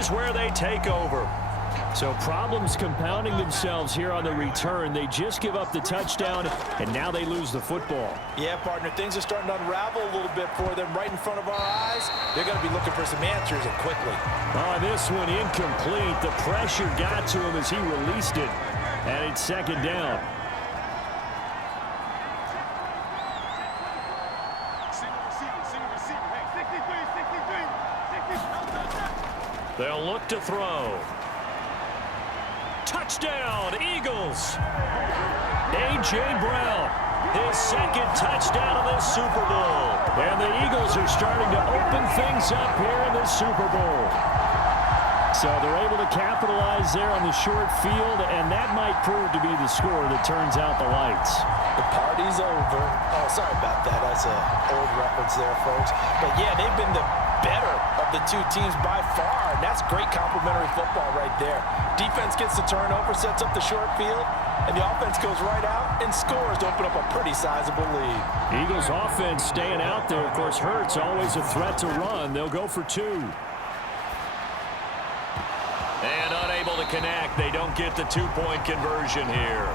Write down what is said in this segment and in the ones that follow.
is where they take over. So problems compounding themselves here on the return. They just give up the touchdown, and now they lose the football. Yeah, partner, things are starting to unravel a little bit for them right in front of our eyes. They're going to be looking for some answers and quickly. Oh, this one incomplete. The pressure got to him as he released it, and it's second down. They'll look to throw. Touchdown, Eagles. A.J. Brown, his second touchdown of this Super Bowl. And the Eagles are starting to open things up here in the Super Bowl. So they're able to capitalize there on the short field, and that might prove to be the score that turns out the lights. The party's over. Oh, sorry about that. That's an old reference there, folks. But, yeah, they've been the better of the two teams by far, and that's great complimentary football right there. Defense gets the turnover, sets up the short field, and the offense goes right out and scores to open up a pretty sizable lead. Eagles offense staying out there. Of course, Hurts always a threat to run. They'll go for two. And unable to connect. They don't get the two-point conversion here.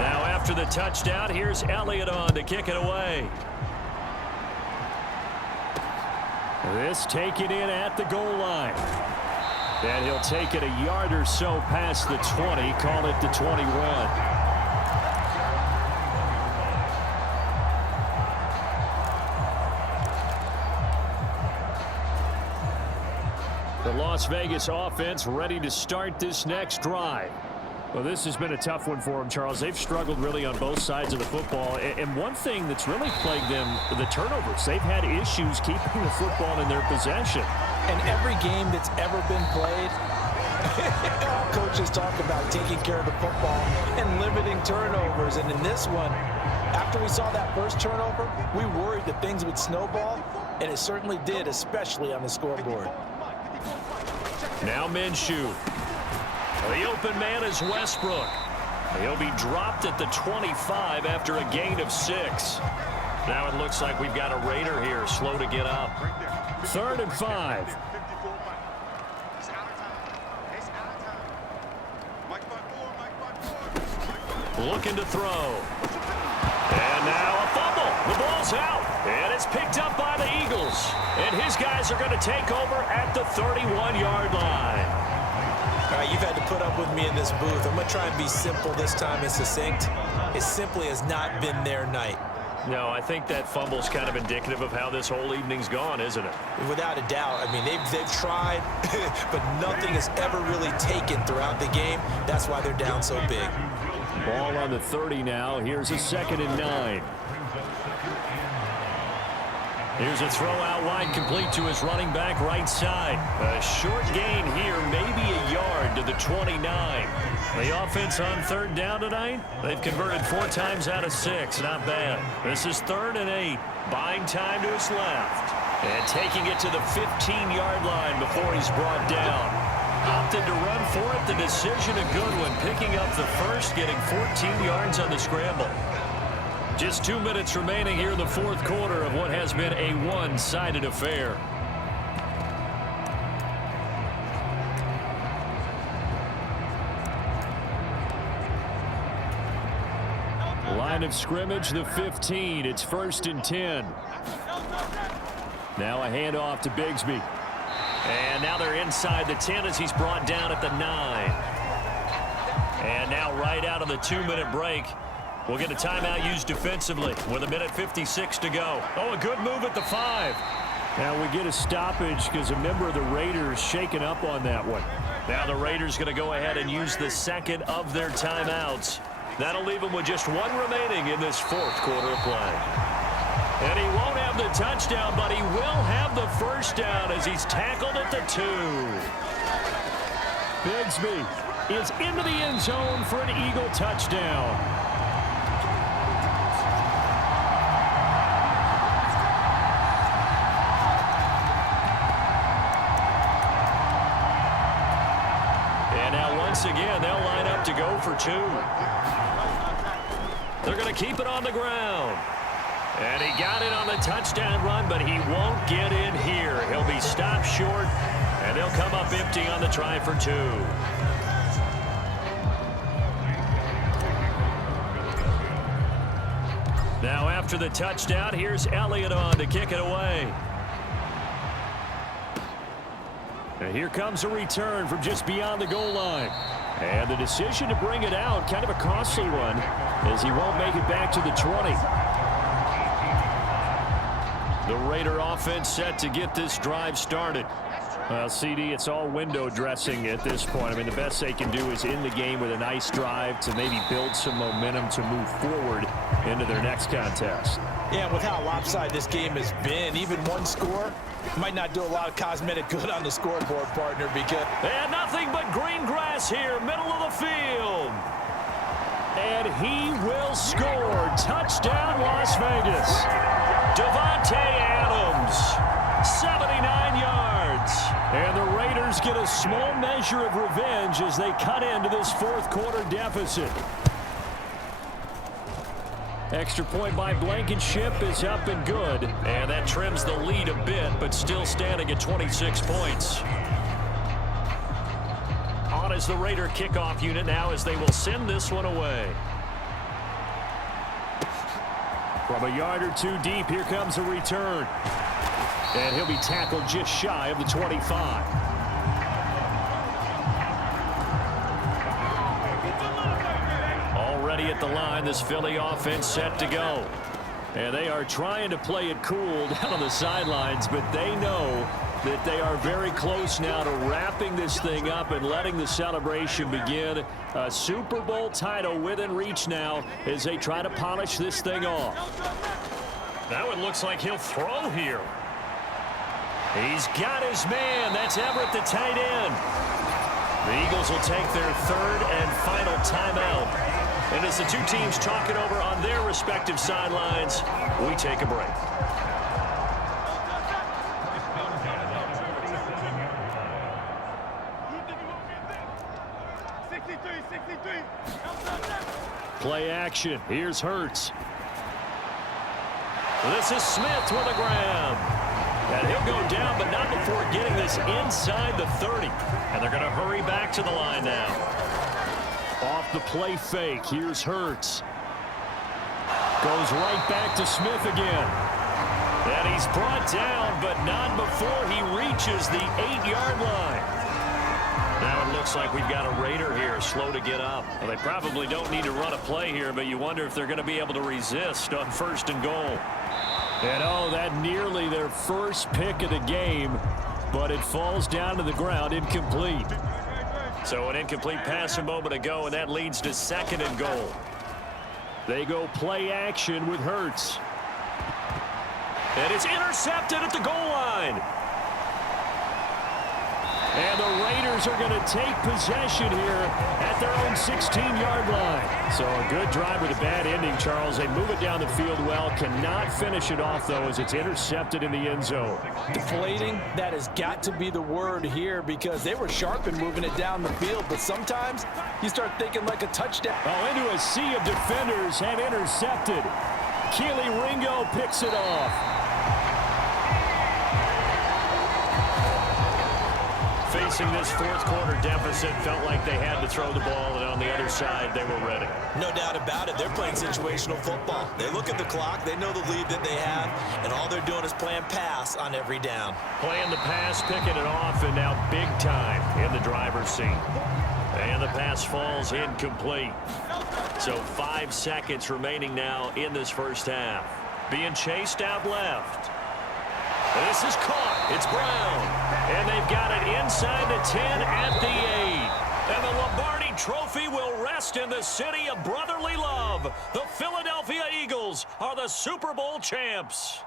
Now after the touchdown, here's Elliott on to kick it away. This taken in at the goal line. And he'll take it a yard or so past the 20, call it the 21. The Las Vegas offense ready to start this next drive. Well, this has been a tough one for them, Charles. They've struggled really on both sides of the football. And one thing that's really plagued them, the turnovers. They've had issues keeping the football in their possession. And every game that's ever been played, coaches talk about taking care of the football and limiting turnovers. And in this one, after we saw that first turnover, we worried that things would snowball, and it certainly did, especially on the scoreboard. Now Minshew. The open man is Westbrook. He'll be dropped at the 25 after a gain of 6. Now it looks like we've got a Raider here, slow to get up. 3rd and 5. Looking to throw. And now a fumble. The ball's out. And it's picked up by the Eagles. And his guys are going to take over at the 31-yard line. All right, you've had to put up with me in this booth. I'm going to try and be simple this time and succinct. It simply has not been their night. No, I think that fumble's kind of indicative of how this whole evening's gone, isn't it? Without a doubt. I mean, they've tried, but nothing has ever really taken throughout the game. That's why they're down so big. Ball on the 30 now. Here's a 2nd and 9. Here's a throw out wide, complete to his running back right side. A short gain here, maybe a yard to the 29. The offense on 3rd down tonight, they've converted 4 times out of 6. Not bad. This is 3rd and 8. Buying time to his left. And taking it to the 15-yard line before he's brought down. Opted to run for it. The decision a good one. Picking up the first, getting 14 yards on the scramble. Just 2 minutes remaining here in the 4th quarter of what has been a one-sided affair. Line of scrimmage, the 15. It's 1st and 10. Now a handoff to Bigsby. And now they're inside the 10 as he's brought down at the 9. And now right out of the 2-minute break, we'll get a timeout used defensively with 1:56 to go. Oh, a good move at the 5. Now we get a stoppage because a member of the Raiders shaken up on that one. Now the Raiders going to go ahead and use the 2nd of their timeouts. That'll leave them with just 1 remaining in this 4th quarter of play. And he won't have the touchdown, but he will have the first down as he's tackled at the 2. Bigsby is into the end zone for an Eagle touchdown. And now once again, they'll line up to go for 2. They're going to keep it on the ground. And he got it on the touchdown run, but he won't get in here. He'll be stopped short, and they'll come up empty on the try for 2. Now after the touchdown, here's Elliott on to kick it away. And here comes a return from just beyond the goal line. And the decision to bring it out, kind of a costly one, as he won't make it back to the 20. The Raider offense set to get this drive started. Well, CD, it's all window dressing at this point. I mean, the best they can do is in the game with a nice drive to maybe build some momentum to move forward into their next contest. Yeah, with how lopsided this game has been, even one score might not do a lot of cosmetic good on the scoreboard, partner, because... And nothing but green grass here, middle of the field. And he will score. Touchdown, Las Vegas. Devontae Adams, 79 yards. And the Raiders get a small measure of revenge as they cut into this fourth quarter deficit. Extra point by Blankenship is up and good. And that trims the lead a bit, but still standing at 26 points. On is the Raider kickoff unit now as they will send this one away. From a yard or 2 deep, here comes a return. And he'll be tackled just shy of the 25. Already at the line, this Philly offense set to go. And they are trying to play it cool down on the sidelines, but they know that they are very close now to wrapping this thing up and letting the celebration begin. A Super Bowl title within reach now as they try to polish this thing off. Now it looks like he'll throw here. He's got his man. That's Everett, the tight end. The Eagles will take their third and final timeout. And as the two teams talk it over on their respective sidelines, we take a break. Play action. Here's Hurts. This is Smith with a grab. And he'll go down, but not before getting this inside the 30. And they're going to hurry back to the line now. Off the play fake. Here's Hurts. Goes right back to Smith again. And he's brought down, but not before he reaches the 8-yard line. Now it looks like we've got a Raider here, slow to get up. Well, they probably don't need to run a play here, but you wonder if they're going to be able to resist on 1st and goal. And oh, that nearly their first pick of the game, but it falls down to the ground, incomplete. So an incomplete pass a moment ago, and that leads to 2nd and goal. They go play action with Hurts. And it's intercepted at the goal line. And the Raiders are going to take possession here at their own 16-yard line. So a good drive with a bad ending, Charles. They move it down the field well. Cannot finish it off, though, as it's intercepted in the end zone. Deflating, that has got to be the word here because they were sharp in moving it down the field. But sometimes you start thinking like a touchdown. Oh, into a sea of defenders and intercepted. Keely Ringo picks it off. Facing this fourth quarter deficit, felt like they had to throw the ball, and on the other side, they were ready. No doubt about it. They're playing situational football. They look at the clock, they know the lead that they have, and all they're doing is playing pass on every down. Playing the pass, picking it off, and now big time in the driver's seat. And the pass falls incomplete. So 5 seconds remaining now in this first half. Being chased out left. This is caught. It's Brown. And they've got it inside the 10 at the 8. And the Lombardi Trophy will rest in the city of brotherly love. The Philadelphia Eagles are the Super Bowl champs.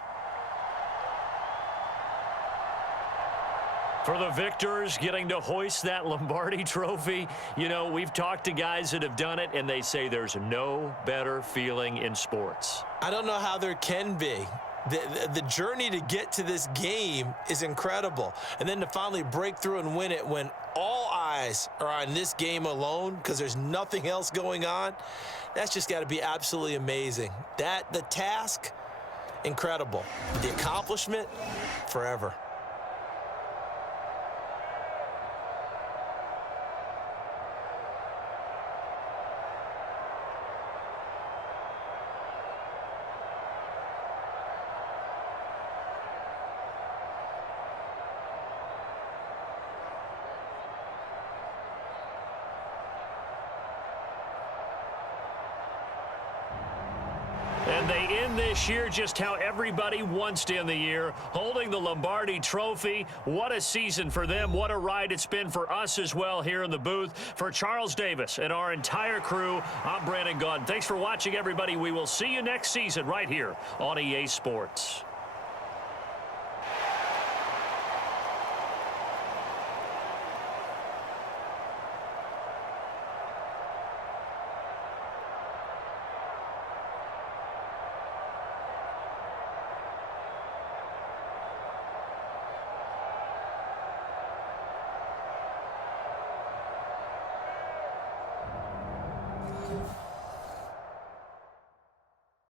For the victors getting to hoist that Lombardi Trophy, you know, we've talked to guys that have done it, and they say there's no better feeling in sports. I don't know how there can be. The journey to get to this game is incredible. And then to finally break through and win it when all eyes are on this game alone because there's nothing else going on, that's just got to be absolutely amazing. The task incredible. The accomplishment, forever. And they end this year just how everybody wants to end the year, holding the Lombardi Trophy. What a season for them. What a ride it's been for us as well here in the booth. For Charles Davis and our entire crew, I'm Brandon Gaudin. Thanks for watching, everybody. We will see you next season right here on EA Sports.